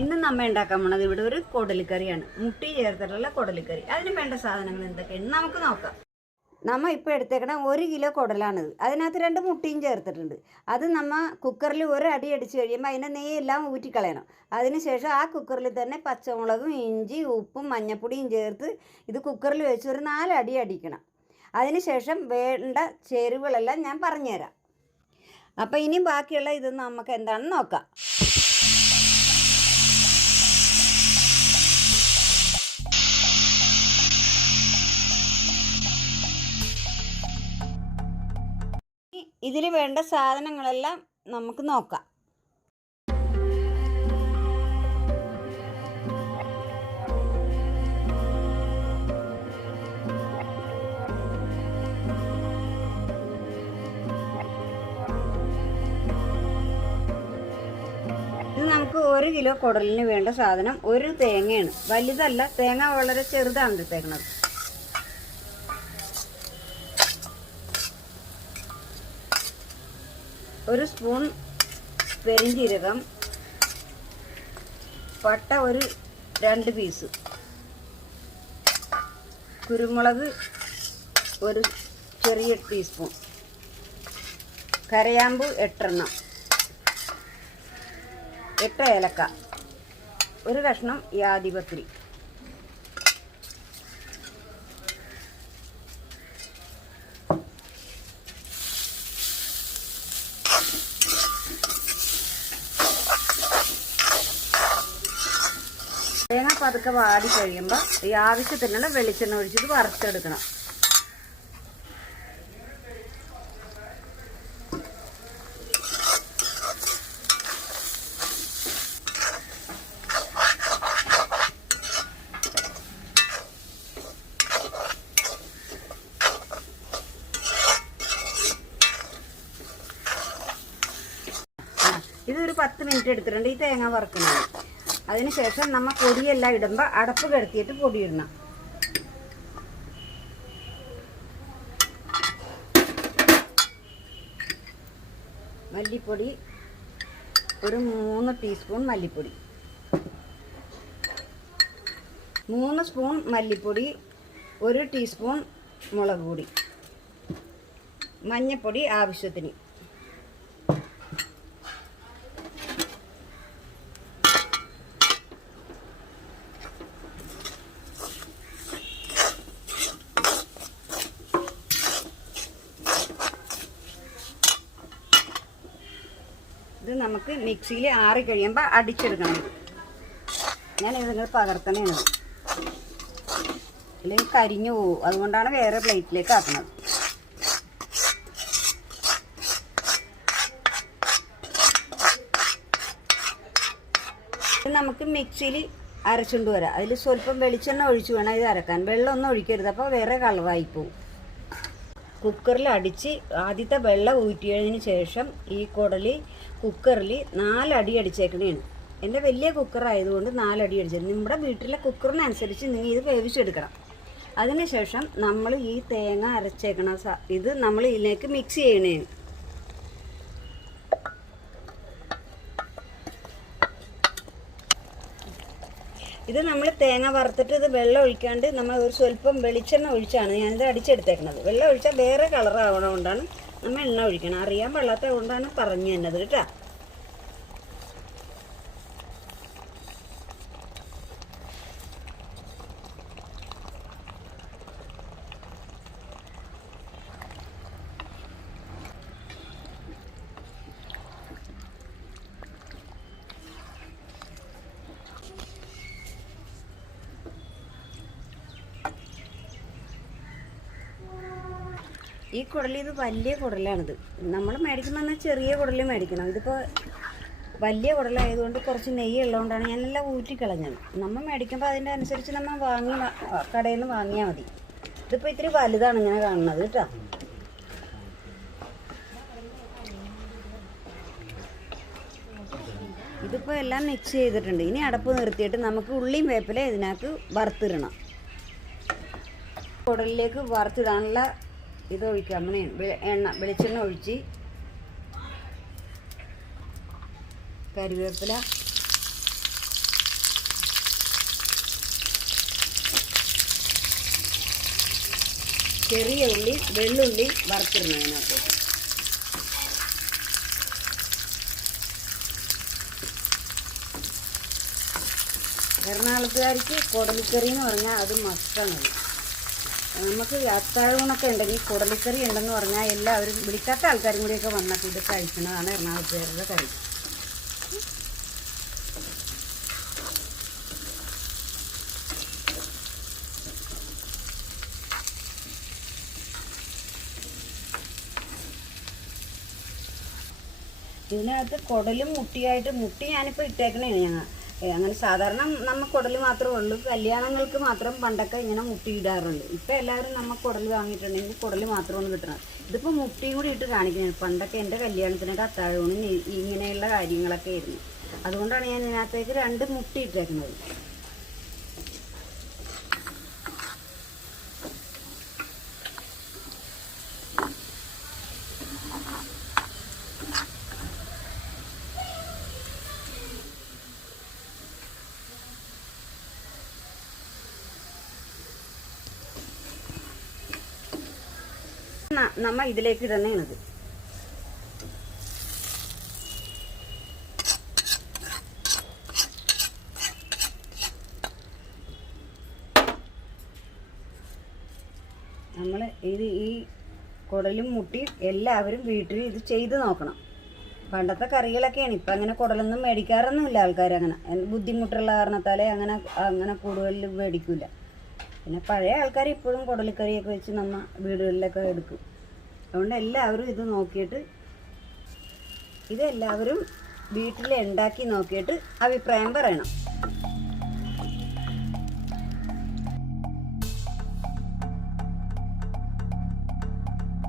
ഇന്ന് നമ്മ ഉണ്ടാക്കാൻ പോണത് ഇവിടെ ഒരു കൊടലിക്കറിയാണ്. മുട്ടി ചേർത്തിട്ടുള്ള കൊടലിക്കറി. അതിന് വേണ്ട സാധനങ്ങൾ എന്തൊക്കെയാണ് നമുക്ക് നോക്കാം. നമ്മൾ ഇപ്പോൾ എടുത്തേക്കണ 1 കിലോ കുടലാണിത്. അതിനകത്ത് 2 മുട്ടിയും ചേർത്തിട്ടുണ്ട്. അത് നമ്മൾ കുക്കറിൽ ഒരു അടി അടിച്ച് കഴിയുമ്പോൾ അതിൻ്റെ നെയ്യെല്ലാം ഊറ്റിക്കളയണം. അതിനുശേഷം ആ കുക്കറിൽ തന്നെ പച്ചമുളകും ഇഞ്ചി ഉപ്പും മഞ്ഞപ്പൊടിയും ചേർത്ത് ഇത് കുക്കറിൽ വെച്ച് ഒരു 4 അടി അടിക്കണം. അതിനുശേഷം വേണ്ട ചേരുവകളെല്ലാം ഞാൻ പറഞ്ഞുതരാം. അപ്പോൾ ഇനി ബാക്കിയുള്ള ഇത് നമുക്ക് എന്താണെന്ന് നോക്കാം. ഇതിൽ വേണ്ട സാധനങ്ങളെല്ലാം നമുക്ക് നോക്കാം. ഇത് നമുക്ക് 1 കിലോ കുടലിന് വേണ്ട സാധനം ഒരു തേങ്ങയാണ്. വലുതല്ല, തേങ്ങ വളരെ ചെറുതാണ് എടുത്തേക്കുന്നത്. ഒരു സ്പൂൺ പെരിഞ്ജീരകം, പട്ട ഒരു 2 പീസ്, കുരുമുളക് ഒരു ചെറിയ ടീസ്പൂൺ, കരയാമ്പു 8 എണ്ണം, 8 ഏലക്ക, ഒരു കഷ്ണം യാതിപത്രി. തേങ്ങ പതുക്കെ വാടി കഴിയുമ്പോൾ ഈ ആവശ്യത്തിനുള്ള വെളിച്ചെണ്ണ ഒഴിച്ചിട്ട് വറുത്തെടുക്കണം. ഇതൊരു 10 മിനിറ്റ് എടുത്തിട്ടുണ്ട് ഈ തേങ്ങ വറുക്കുന്നത്. അതിനുശേഷം നമ്മൾ പൊടിയെല്ലാം ഇടുമ്പോൾ അടപ്പ് കിടത്തിയിട്ട് പൊടിയിടണം. മല്ലിപ്പൊടി ഒരു 3 ടീസ്പൂൺ മല്ലിപ്പൊടി, 3 സ്പൂൺ മല്ലിപ്പൊടി, 1 ടീസ്പൂൺ മുളക് പൊടി, മഞ്ഞൾപ്പൊടി ആവശ്യത്തിന്. ഇത് നമുക്ക് മിക്സിയിൽ ആറി കഴിയുമ്പോൾ അടിച്ചെടുക്കണം. ഞാൻ ഇതിന് പകർത്തണേണ്, അല്ലെങ്കിൽ കരിഞ്ഞു പോകും. അതുകൊണ്ടാണ് വേറെ പ്ലേറ്റിലേക്ക് ആക്കുന്നത്. ഇത് നമുക്ക് മിക്സിയിൽ അരച്ചുകൊണ്ട് വരാം. അതിൽ സ്വല്പം വെളിച്ചെണ്ണ ഒഴിച്ച് വേണം ഇത് അരക്കാൻ. വെള്ളമൊന്നും ഒഴിക്കരുത്, അപ്പോൾ വേറെ കളറായി പോകും. കുക്കറിൽ അടിച്ച് ആദ്യത്തെ വെള്ളം ഊറ്റിയതിന് ശേഷം ഈ കുടൽ കുക്കറിൽ 4 അടി അടിച്ചേക്കണേണ്. എൻ്റെ വലിയ കുക്കറായതുകൊണ്ട് 4 അടി അടിച്ചത്. നമ്മുടെ വീട്ടിലെ കുക്കറിനനുസരിച്ച് നിങ്ങൾ ഇത് വേവിച്ചെടുക്കണം. അതിനുശേഷം നമ്മൾ ഈ തേങ്ങ അരച്ചേക്കണ ഇത് നമ്മൾ ഇതിലേക്ക് മിക്സ് ചെയ്യണേണ്. ഇത് നമ്മൾ തേങ്ങ വറുത്തിട്ട് ഇത് വെള്ളം ഒഴിക്കാണ്ട് നമ്മൾ ഒരു സ്വല്പം വെളിച്ചെണ്ണ ഒഴിച്ചാണ് ഞാനിത് അടിച്ചെടുത്തേക്കുന്നത്. വെള്ളം ഒഴിച്ചാൽ വേറെ കളറാവണ കൊണ്ടാണ് നമ്മൾ എണ്ണ ഒഴിക്കണം. അറിയാൻ പാടാത്തത് കൊണ്ടാണ് പറഞ്ഞു തന്നത് കേട്ടോ. ഈ കുടൽ ഇത് വലിയ കുടലാണിത്. നമ്മൾ മേടിക്കുമ്പോൾ ചെറിയ കുടൽ മേടിക്കണം. ഇതിപ്പോൾ വലിയ കുടലായതുകൊണ്ട് കുറച്ച് നെയ്യ് ഉള്ളതുകൊണ്ടാണ് ഞാനെല്ലാം ഊറ്റിക്കളഞ്ഞത്. നമ്മൾ മേടിക്കുമ്പോൾ അതിൻ്റെ അനുസരിച്ച് നമ്മൾ കടയിൽ നിന്ന് വാങ്ങിയാൽ മതി. ഇതിപ്പോൾ ഇത്തിരി വലുതാണ് ഇങ്ങനെ കാണുന്നത് കേട്ടോ. ഇതിപ്പോൾ എല്ലാം മിക്സ് ചെയ്തിട്ടുണ്ട്. ഇനി അടപ്പ് നിർത്തിയിട്ട് നമുക്ക് ഉള്ളിയും വേപ്പില ഇതിനകത്ത് വറുത്തിടണം. കുടലിലേക്ക് വറുത്തിടാനുള്ള ഇതൊഴിക്കാം. എണ്ണ വെളിച്ചെണ്ണ ഒഴിച്ച് കറിവേപ്പില, ചെറിയ ഉള്ളി വെള്ളുള്ളി വറുത്തിരുന്നു അതിനകത്തേക്ക്. എറണാകുളത്തുകാർക്ക് കുടലിക്കറി എന്ന് പറഞ്ഞാൽ അത് മസ്റ്റാണ്. നമുക്ക് അത്താഴൂണൊക്കെ ഉണ്ടെങ്കിൽ കുടലിക്കറി ഉണ്ടെന്ന് പറഞ്ഞാൽ എല്ലാവരും വിളിക്കാത്ത ആൾക്കാരും കൂടിയൊക്കെ വന്നിട്ട് ഇത് കഴിക്കുന്നതാണ് എറണാകുളത്തുകാരുടെ കറി. ഇതിനകത്ത് കുടലും മുട്ടിയായിട്ട് മുട്ടി ഞാനിപ്പോൾ ഇട്ടേക്കണേ ഞങ്ങൾ അങ്ങനെ സാധാരണ നമ്മൾ കുടൽ മാത്രമേ ഉള്ളൂ. കല്യാണങ്ങൾക്ക് മാത്രം പണ്ടൊക്കെ ഇങ്ങനെ മുട്ടി ഇടാറുള്ളൂ. ഇപ്പം എല്ലാവരും നമ്മൾ കുടൽ വാങ്ങിയിട്ടുണ്ടെങ്കിൽ കുടൽ മാത്രമാണ് കിട്ടണം. ഇതിപ്പോൾ മുട്ടിയും കൂടി ഇട്ട് കാണിക്കുന്നത്. പണ്ടൊക്കെ എൻ്റെ കല്യാണത്തിനൊക്കെ അത്താഴൂണിന് ഇങ്ങനെയുള്ള കാര്യങ്ങളൊക്കെ ആയിരുന്നു. അതുകൊണ്ടാണ് ഞാൻ ഇതിനകത്തേക്ക് 2 മുട്ടി ഇട്ടേക്കുന്നത്. നമ്മൾ ഇതിലേക്ക് ഇടുന്നതാണിത്. നമ്മൾ ഈ കുടലും മുട്ടിയും എല്ലാവരും വീട്ടിൽ ഇത് ചെയ്ത് നോക്കണം. പണ്ടത്തെ കറികളൊക്കെയാണ്. ഇപ്പം അങ്ങനെ കുടലൊന്നും മേടിക്കാറൊന്നുമില്ല ആൾക്കാർ. അങ്ങനെ ബുദ്ധിമുട്ടുള്ള കാരണത്താലേ അങ്ങനെ കൂടുതൽ മേടിക്കില്ല. പിന്നെ പഴയ ആൾക്കാർ ഇപ്പോഴും കുടലിക്കറിയൊക്കെ വെച്ച് നമ്മൾ വീടുകളിലൊക്കെ എടുക്കും. അതുകൊണ്ട് എല്ലാവരും ഇത് നോക്കിയിട്ട് ഇതെല്ലാവരും വീട്ടിൽ ഉണ്ടാക്കി നോക്കിയിട്ട് അഭിപ്രായം പറയണം.